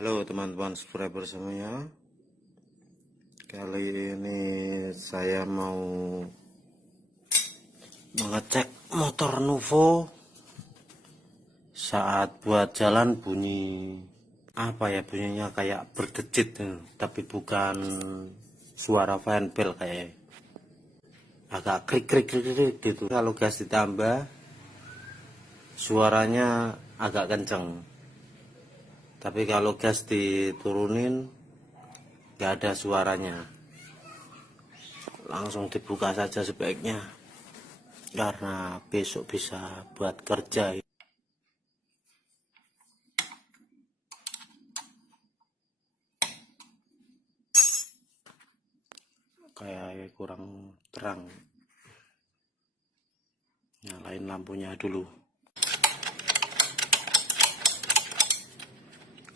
Halo teman-teman subscriber semuanya. Kali ini saya mau mengecek motor Nuvo. Saat buat jalan bunyi bunyinya kayak berdecit, tapi bukan suara fanbel, kayak agak krik gitu. Kalau gas ditambah suaranya agak kenceng, tapi kalau gas diturunin nggak ada suaranya. Langsung dibuka saja sebaiknya, karena besok bisa buat kerja. Kayak kurang terang. Nyalain lampunya dulu,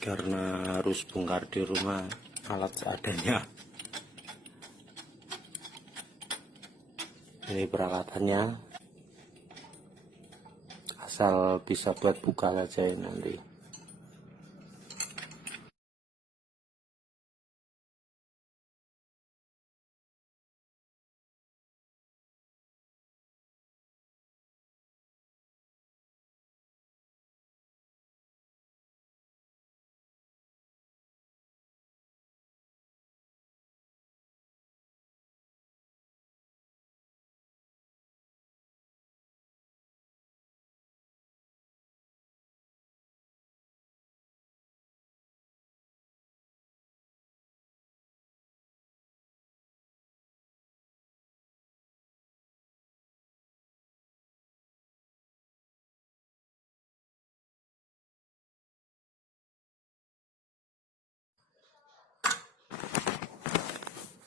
karena harus bongkar di rumah alat seadanya. Ini peralatannya, asal bisa buat buka saja nanti.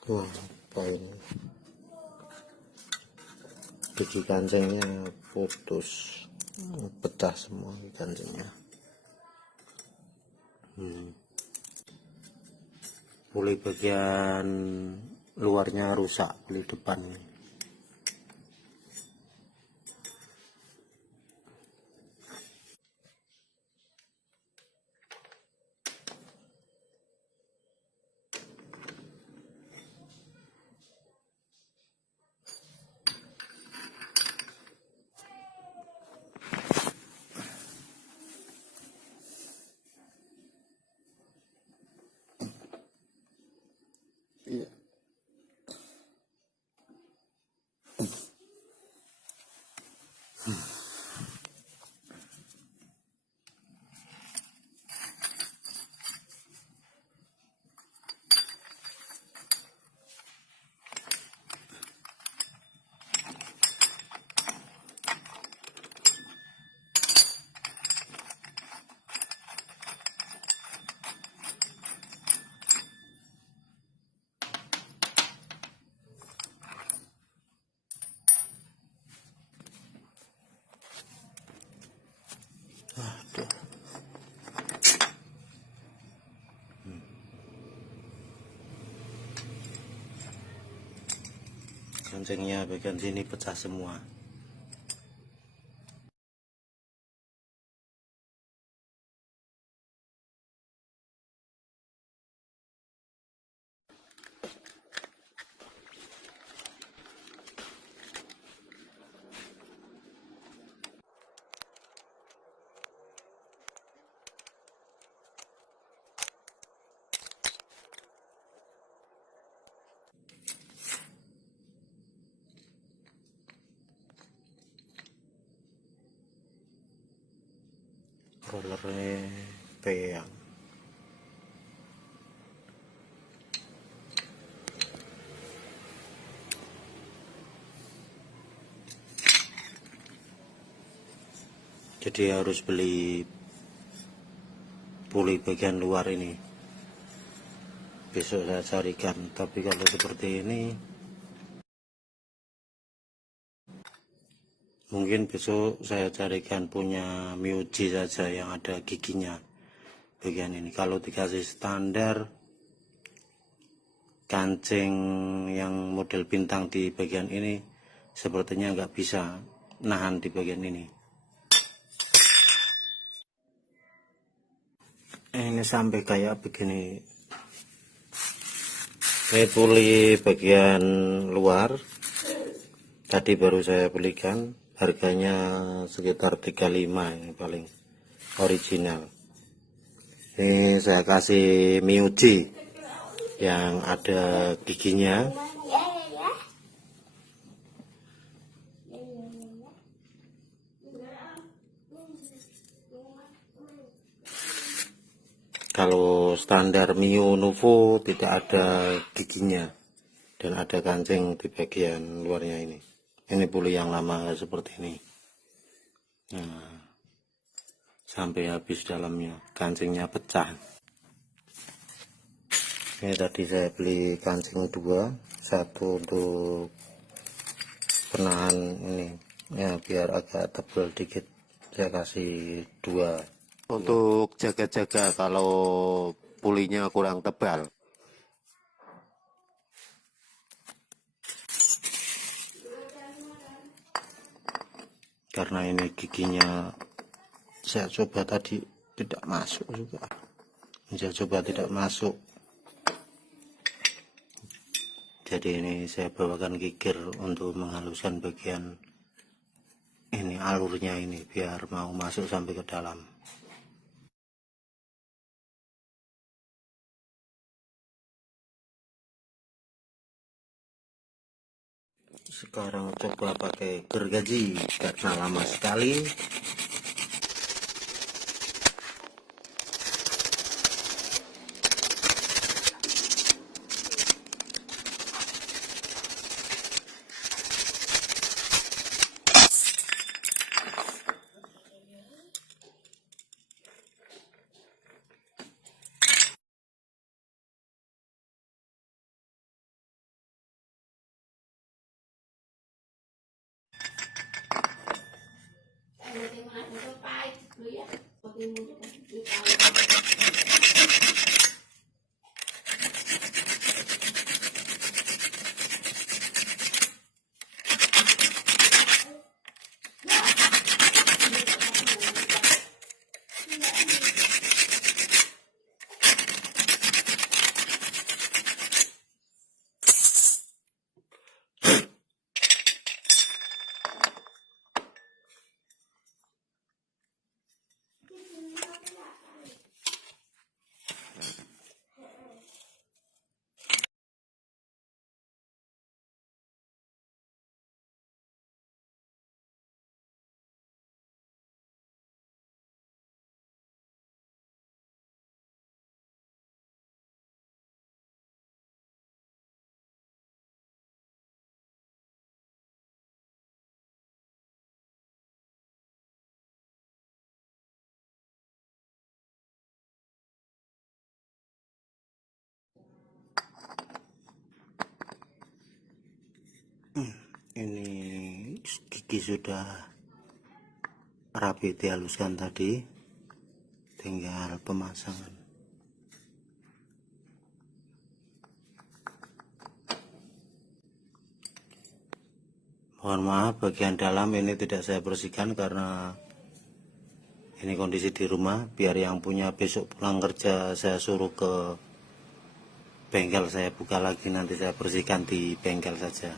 Wah, apa ini? Gigi kancingnya putus, pecah semua kancingnya. Mulai bagian luarnya rusak, mulai depan. Iya. Aduh. Kancingnya bagian sini pecah semua. Rollernya peyang. Jadi harus beli puli bagian luar ini. Besok saya carikan. Tapi kalau seperti ini, mungkin besok saya carikan punya Miyuji saja yang ada giginya bagian ini. Kalau dikasih standar kancing yang model bintang di bagian ini, sepertinya nggak bisa nahan di bagian ini. Ini sampai kayak begini. Ini puli bagian luar tadi baru saya belikan, harganya sekitar 35, ini paling original. Ini saya kasih Miyuji yang ada giginya. Kalau standar Mio Nuvo tidak ada giginya dan ada kancing di bagian luarnya ini. Ini puli yang lama seperti ini. Nah, sampai habis dalamnya, kancingnya pecah. Ini tadi saya beli kancing dua, satu untuk penahan ini, ya biar agak tebal dikit. Saya kasih dua. Untuk jaga-jaga kalau pulinya kurang tebal. Karena ini giginya saya coba tadi tidak masuk juga. Saya coba tidak masuk. Jadi ini saya bawakan gigir untuk menghaluskan bagian ini, alurnya ini, biar mau masuk sampai ke dalam. Sekarang coba pakai gergaji karena lama sekali. Ini gigi sudah rapi dihaluskan tadi, tinggal pemasangan. Mohon maaf bagian dalam ini tidak saya bersihkan karena ini kondisi di rumah. Biar yang punya besok pulang kerja saya suruh ke bengkel, saya buka lagi, nanti saya bersihkan di bengkel saja.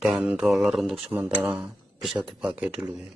Dan roller untuk sementara bisa dipakai dulu ya.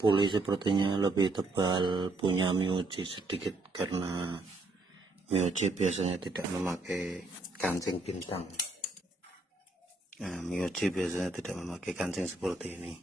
puli sepertinya lebih tebal punya Miyuji sedikit, karena Miyuji biasanya tidak memakai kancing bintang. Nah, Miyuji biasanya tidak memakai kancing seperti ini.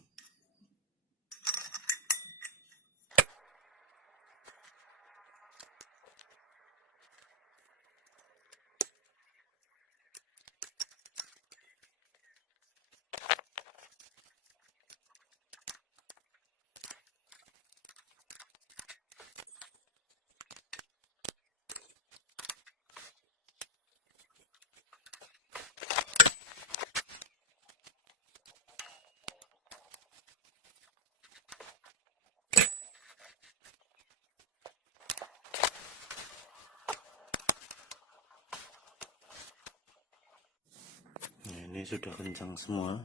Nah, ini sudah kencang semua,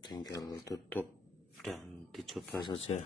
tinggal tutup dan dicoba saja.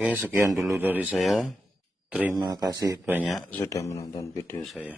Oke, sekian dulu dari saya. Terima kasih banyak sudah menonton video saya.